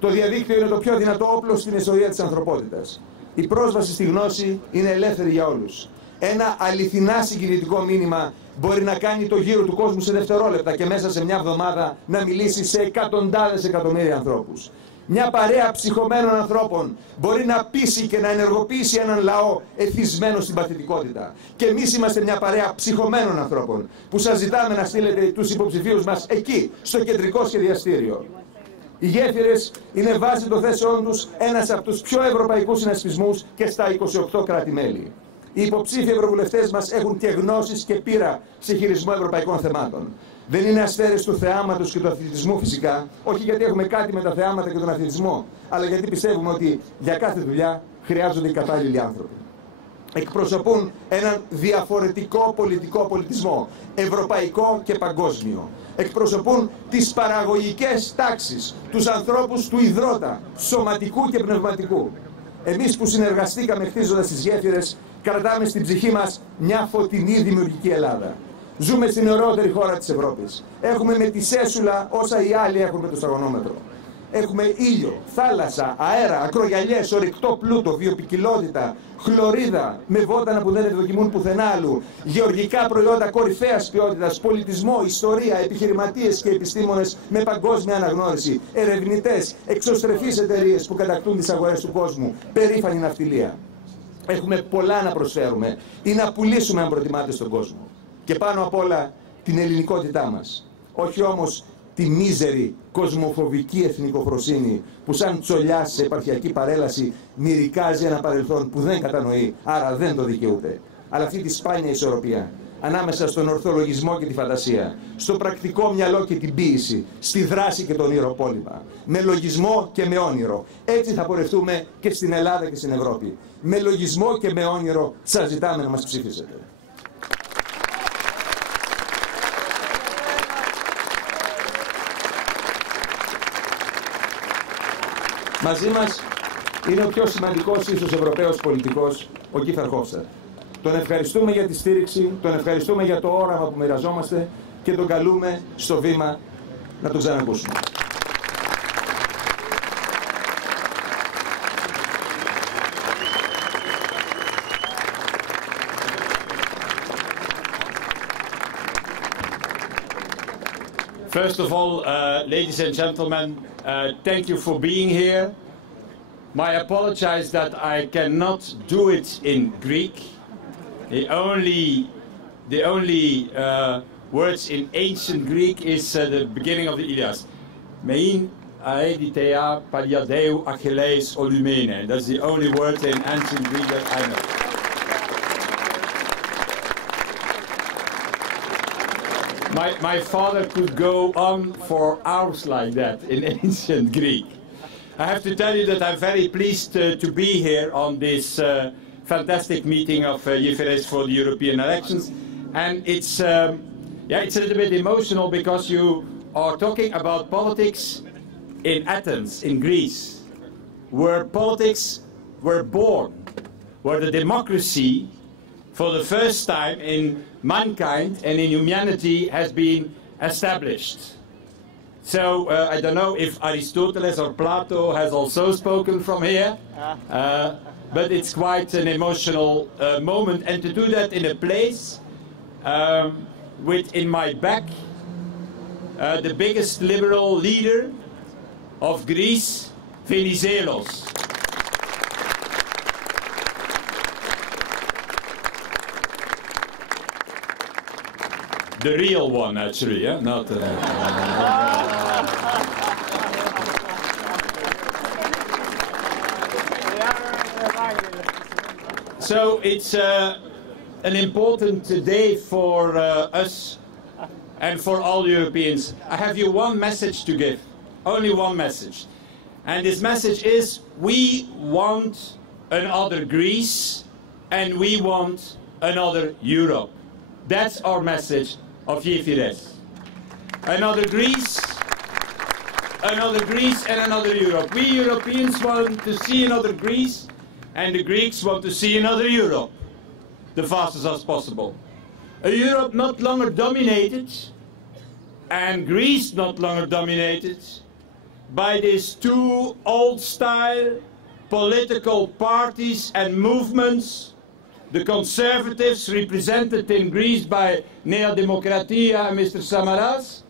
Το διαδίκτυο είναι το πιο δυνατό όπλο στην ιστορία της ανθρωπότητας. Η πρόσβαση στη γνώση είναι ελεύθερη για όλους. Ένα αληθινά συγκινητικό μήνυμα μπορεί να κάνει το γύρο του κόσμου σε δευτερόλεπτα και μέσα σε μια εβδομάδα να μιλήσει σε εκατοντάδες εκατομμύρια ανθρώπους. Μια παρέα ψυχωμένων ανθρώπων μπορεί να πείσει και να ενεργοποιήσει έναν λαό εθισμένο στην παθητικότητα. Και εμείς είμαστε μια παρέα ψυχωμένων ανθρώπων που σας ζητάμε να στείλετε τους υποψηφίους μας εκεί, στο κεντρικό σχεδιαστήριο. Οι γέφυρες είναι βάσει των θέσεών τους ένας από τους πιο ευρωπαϊκούς συνασπισμούς και στα 28 κράτη-μέλη. Οι υποψήφοι ευρωβουλευτές μας έχουν και γνώσεις και πείρα σε χειρισμό ευρωπαϊκών θεμάτων. Δεν είναι αστέρες του θεάματος και του αθλητισμού φυσικά, όχι γιατί έχουμε κάτι με τα θεάματα και τον αθλητισμό, αλλά γιατί πιστεύουμε ότι για κάθε δουλειά χρειάζονται οι κατάλληλοι άνθρωποι. Εκπροσωπούν έναν διαφορετικό πολιτικό πολιτισμό, ευρωπαϊκό και παγκόσμιο. Εκπροσωπούν τις παραγωγικές τάξεις, τους ανθρώπους του ιδρώτα, σωματικού και πνευματικού. Εμείς που συνεργαστήκαμε χτίζοντας τις γέφυρες, κρατάμε στην ψυχή μας μια φωτεινή δημιουργική Ελλάδα. Ζούμε στην ωραιότερη χώρα της Ευρώπης. Έχουμε με τη σέσουλα όσα οι άλλοι έχουν με το σταγονόμετρο. Έχουμε ήλιο, θάλασσα, αέρα, ακρογιαλιές, ορυκτό πλούτο, βιοποικιλότητα, χλωρίδα, με βότανα που δεν ευδοκιμούν πουθενά άλλου, γεωργικά προϊόντα κορυφαίας ποιότητας, πολιτισμό, ιστορία, επιχειρηματίες και επιστήμονες με παγκόσμια αναγνώριση, ερευνητές, εξωστρεφείς εταιρείες που κατακτούν τις αγορές του κόσμου, περήφανη ναυτιλία. Έχουμε πολλά να προσφέρουμε ή να πουλήσουμε αν προτιμάτε στον κόσμο. Και πάνω απ' όλα την ελληνικότητά μας. Όχι όμως τη μίζερη κοσμοφοβική εθνικοφροσύνη που σαν τσολιά σε επαρχιακή παρέλαση μυρικάζει ένα παρελθόν που δεν κατανοεί, άρα δεν το δικαιούται. Αλλά αυτή τη σπάνια ισορροπία ανάμεσα στον ορθολογισμό και τη φαντασία, στο πρακτικό μυαλό και την ποίηση, στη δράση και τον ονειροπόλημα, με λογισμό και με όνειρο. Έτσι θα πορευτούμε και στην Ελλάδα και στην Ευρώπη. Με λογισμό και με όνειρο σας ζητάμε να μας ψηφίσετε. Μαζί μας είναι ο πιο σημαντικός ίσως Ευρωπαίος πολιτικός, ο Γκί Φερχόφστατ. Τον ευχαριστούμε για τη στήριξη, τον ευχαριστούμε για το όραμα που μοιραζόμαστε και τον καλούμε στο βήμα να τον ξανακούσουμε. First of all, ladies and gentlemen, thank you for being here. My apologies that I cannot do it in Greek. The only words in ancient Greek is the beginning of the Iliad. Mein aeditea paliadeu achilleis olumene. That's the only word in ancient Greek that I know. my father could go on for hours like that in ancient Greek. I have to tell you that I'm very pleased to be here on this fantastic meeting of Jefires for the European elections. And it's a little bit emotional because you are talking about politics in Athens, in Greece, where politics were born, where the democracy, for the first time in mankind and in humanity, has been established. So I don't know if Aristoteles or Plato has also spoken from here, but it's quite an emotional moment. And to do that in a place with, in my back, the biggest liberal leader of Greece, Venizelos. The real one, actually, yeah? Not. So it's an important day for us and for all Europeans. I have you one message to give, only one message. And this message is, we want another Greece and we want another Europe. That's our message of Jefires. Another Greece and another Europe. We Europeans want to see another Greece, and the Greeks want to see another Europe, the fastest as possible. A Europe not longer dominated, and Greece not longer dominated, by these two old-style political parties and movements, the Conservatives, represented in Greece by Nea Demokratia and Mr. Samaras,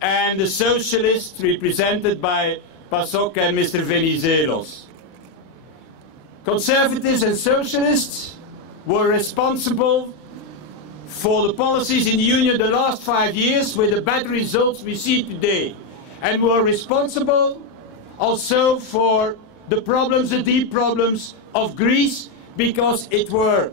and the Socialists, represented by PASOK and Mr. Venizelos. Conservatives and Socialists were responsible for the policies in the Union the last 5 years with the bad results we see today, and were responsible also for the problems, the deep problems of Greece, because it were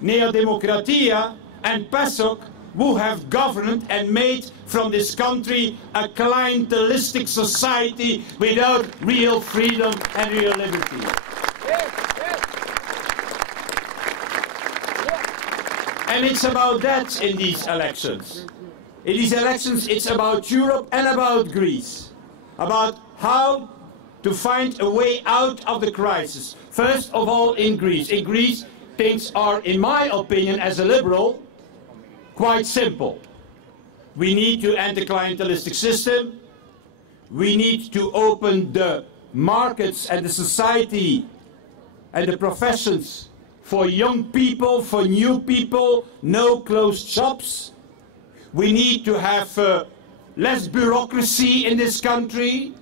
Nea Demokratia and PASOK who have governed and made from this country a clientelistic society without real freedom and real liberty. And it's about that in these elections. In these elections, it's about Europe and about Greece, about how to find a way out of the crisis. First of all, in Greece. In Greece, things are, in my opinion, as a liberal, quite simple. We need to end the clientelistic system. We need to open the markets and the society and the professions for young people, for new people, no closed shops. We need to have less bureaucracy in this country.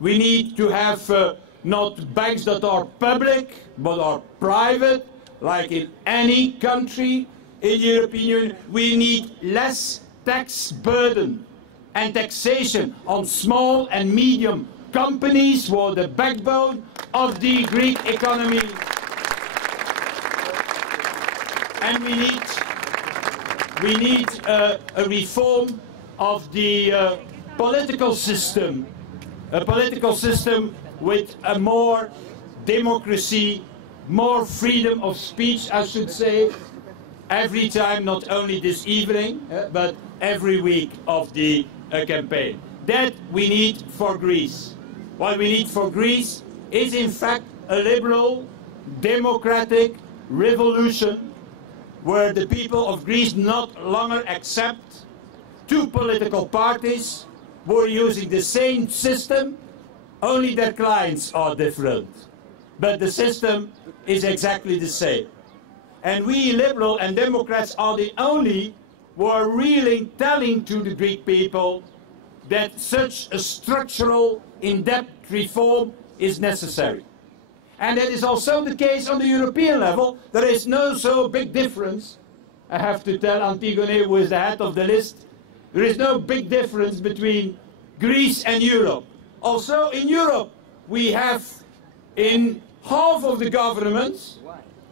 We need to have not banks that are public, but are private, like in any country in the European Union. We need less tax burden and taxation on small and medium companies, who are the backbone of the Greek economy. And we need a reform of the political system. A political system with a more democracy, more freedom of speech, I should say, every time, not only this evening, but every week of the campaign. That we need for Greece. What we need for Greece is in fact a liberal, democratic revolution where the people of Greece not longer accept two political parties who are using the same system, only their clients are different. But the system is exactly the same. And we liberal and Democrats are the only who are really telling to the Greek people that such a structural, in-depth reform is necessary. And that is also the case on the European level. There is no so big difference. I have to tell Antigone, who is the head of the list, there is no big difference between Greece and Europe. Also in Europe, we have in half of the governments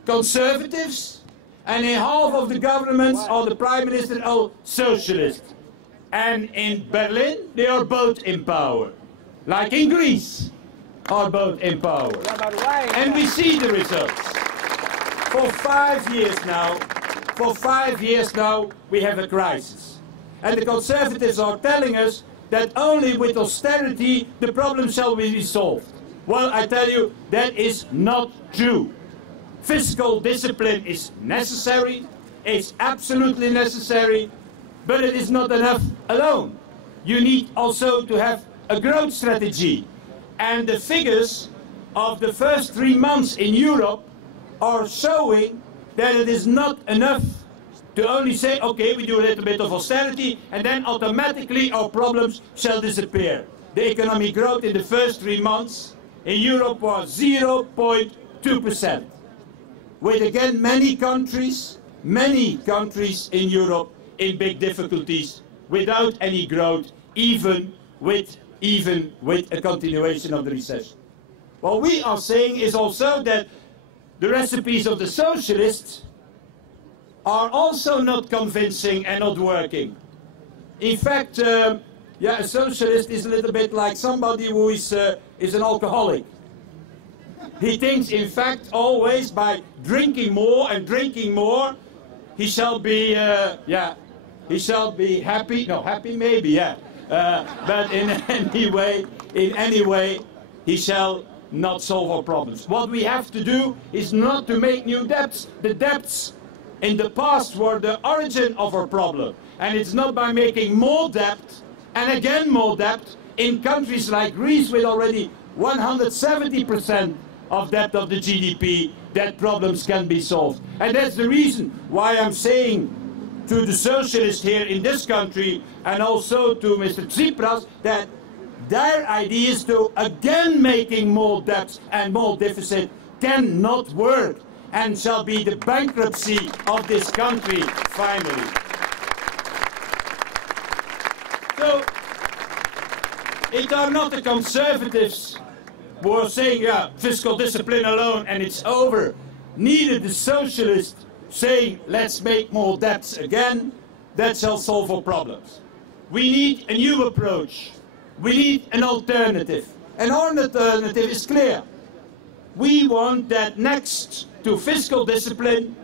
conservatives, And in half of the governments or the prime minister are socialist. And in Berlin, they are both in power. Like in Greece, are both in power. And we see the results. For 5 years now, we have a crisis. And the Conservatives are telling us that only with austerity the problem shall be resolved. Well, I tell you, that is not true. Fiscal discipline is necessary, it's absolutely necessary, but it is not enough alone. You need also to have a growth strategy. And the figures of the first 3 months in Europe are showing that it is not enough to only say, okay, we do a little bit of austerity, and then automatically our problems shall disappear. The economic growth in the first 3 months in Europe was 0.2%. With again many countries in Europe in big difficulties without any growth, even with a continuation of the recession. What we are saying is also that the recipes of the socialists are also not convincing and not working. In fact, a socialist is a little bit like somebody who is an alcoholic. He thinks, in fact, always by drinking more and drinking more, he shall be, he shall be happy. No, happy maybe, yeah. But in any way, he shall not solve our problems. What we have to do is not to make new debts. The debts in the past were the origin of our problem. And it's not by making more debt, and again more debt, in countries like Greece with already 170% of debt of the GDP, that problems can be solved. And that's the reason why I'm saying to the socialists here in this country, and also to Mr. Tsipras, that their ideas to again making more debts and more deficit cannot work, and shall be the bankruptcy of this country, finally. So, it are not the Conservatives who are saying, yeah, fiscal discipline alone and it's over. Neither the Socialists saying, let's make more debts again, that shall solve our problems. We need a new approach. We need an alternative. And our alternative is clear. We want that next to fiscal discipline,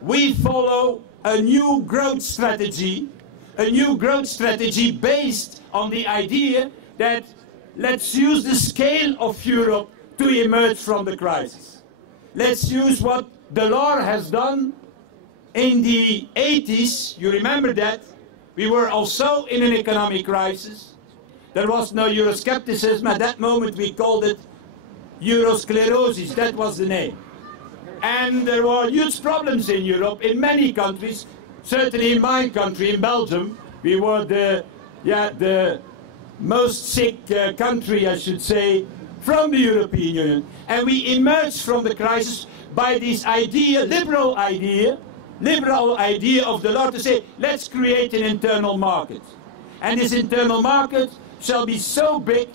we follow a new growth strategy based on the idea that let's use the scale of Europe to emerge from the crisis. Let's use what Delors has done in the 80s. You remember that? We were also in an economic crisis. There was no Euroscepticism. At that moment we called it Eurosclerosis. That was the name. And there were huge problems in Europe, in many countries. Certainly in my country, in Belgium, we were the most sick country, I should say, from the European Union. And we emerged from the crisis by this idea, liberal idea of Delors to say, let's create an internal market. And this internal market shall be so big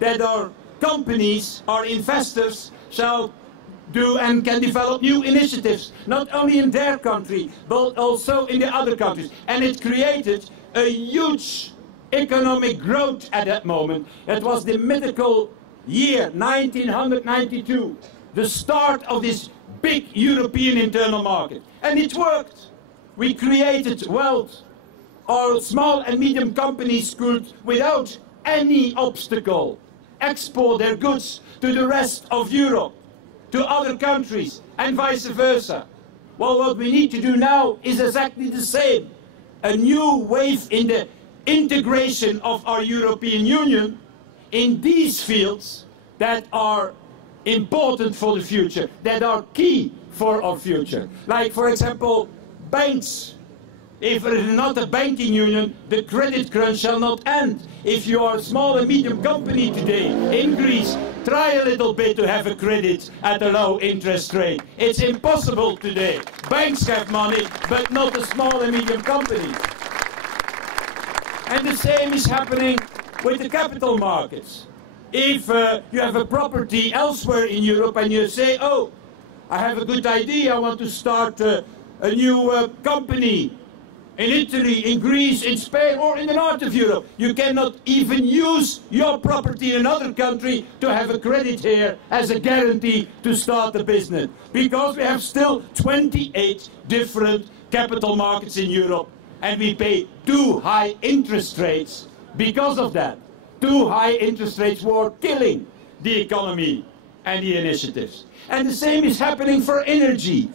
that our companies, our investors, shall do and can develop new initiatives, not only in their country, but also in the other countries. And it created a huge economic growth at that moment. It was the mythical year 1992, the start of this big European internal market. And it worked. We created wealth. Our small and medium companies could, without any obstacle, export their goods to the rest of Europe, to other countries, and vice versa. Well, what we need to do now is exactly the same. A new wave in the integration of our European Union in these fields that are important for the future, that are key for our future. Like, for example, banks. If there is not a banking union, the credit crunch shall not end. If you are a small and medium company today in Greece, try a little bit to have a credit at a low interest rate. It's impossible today. Banks have money, but not the small and medium companies. And the same is happening with the capital markets. If you have a property elsewhere in Europe and you say, oh, I have a good idea, I want to start a new company in Italy, in Greece, in Spain, or in the north of Europe. You cannot even use your property in another country to have a credit here as a guarantee to start a business. Because we have still 28 different capital markets in Europe, and we pay too high interest rates because of that. Too high interest rates were killing the economy and the initiatives. And the same is happening for energy.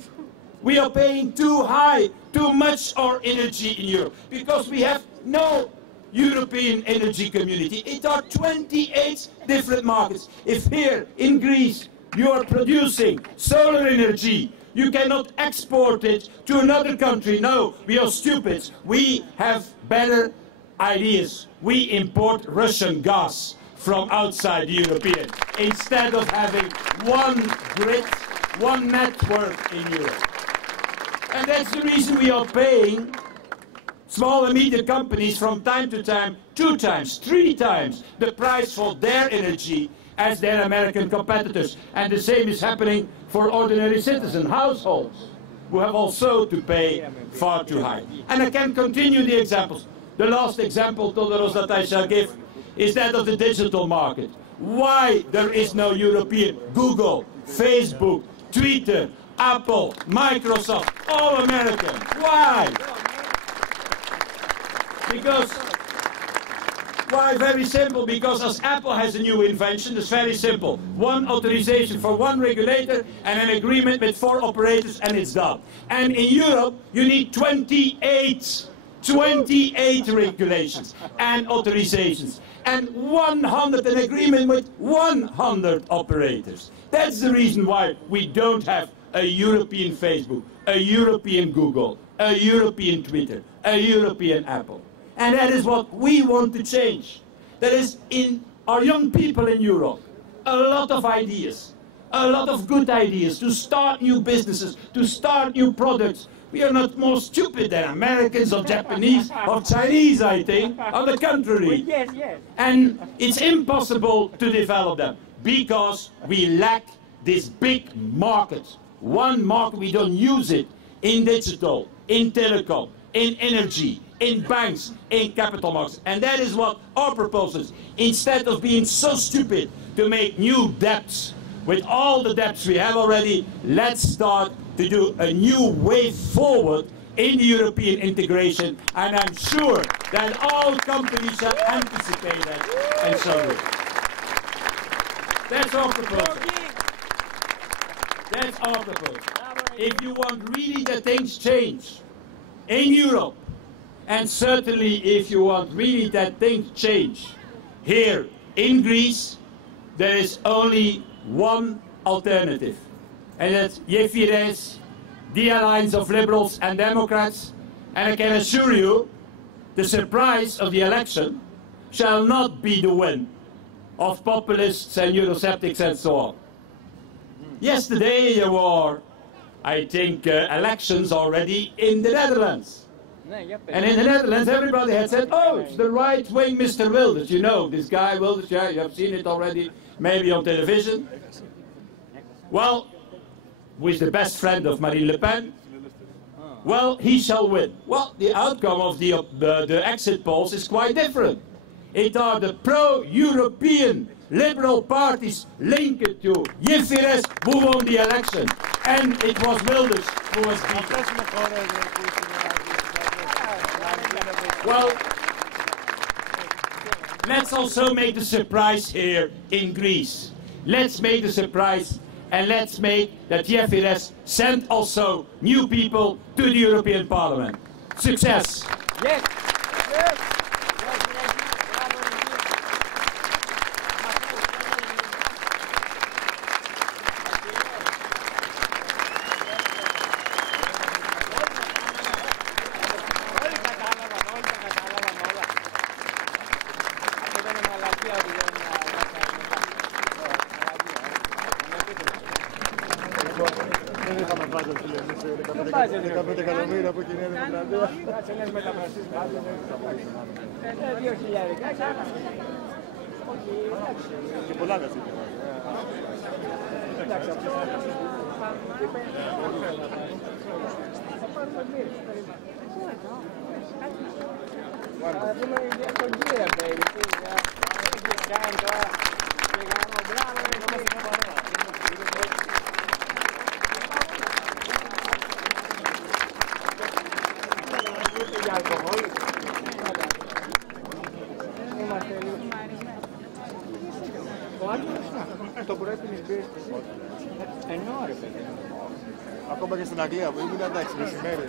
We are paying too high, too much our energy in Europe because we have no European energy community. It are 28 different markets. If here in Greece you are producing solar energy, you cannot export it to another country. No, we are stupid. We have better ideas. We import Russian gas from outside the European instead of having one grid, one network in Europe. And that's the reason we are paying small and medium companies from time to time 2 times, 3 times the price for their energy as their American competitors. And the same is happening for ordinary citizen households who have also to pay far too high. And I can continue the examples. The last example, Todoros, that I shall give is that of the digital market. Why there is no European Google, Facebook, Twitter, Apple, Microsoft, all American. Why? Why? Very simple. Because as Apple has a new invention, it's very simple. One authorization for one regulator and an agreement with 4 operators and it's done. And in Europe, you need 28 regulations and authorizations. And an agreement with 100 operators. That's the reason why we don't have a European Facebook, a European Google, a European Twitter, a European Apple. And that is what we want to change. That is in our young people in Europe, a lot of ideas, a lot of good ideas to start new businesses, to start new products. We are not more stupid than Americans or Japanese or Chinese, I think. On the contrary. Yes. And it's impossible to develop them because we lack this big market. One market, we don't use it in digital, in telecom, in energy, in banks, in capital markets. And that is what our proposal is. Instead of being so stupid to make new debts, with all the debts we have already, let's start to do a new way forward in the European integration. And I'm sure that all companies shall anticipate that and so do. That's our proposal. That's our proposal. If you want really that things change in Europe, and certainly if you want really that things change here in Greece, there is only one alternative. And that's Yefides, the alliance of liberals and democrats. And I can assure you, the surprise of the election shall not be the win of populists and Eurosceptics and so on. Yesterday there were, I think, elections already in the Netherlands. And in the Netherlands everybody had said, oh, it's the right-wing Mr. Wilders. You know, this guy Wilders, yeah, you have seen it already, maybe on television. Well, who is the best friend of Marine Le Pen? Well, he shall win. Well, the outcome of the exit polls is quite different. It are the pro-European liberal parties linked to Yefides who won the election. And it was Wilders who was beaten. Well, let's also make the surprise here in Greece. Let's make the surprise and let's make that Yefides send also new people to the European Parliament. Success! Yes. Το πρέπει να μπει ενώ ρε παιδί. Ακόμα και στην Αγγλία που ήμουν εντάξει μεσημέρι.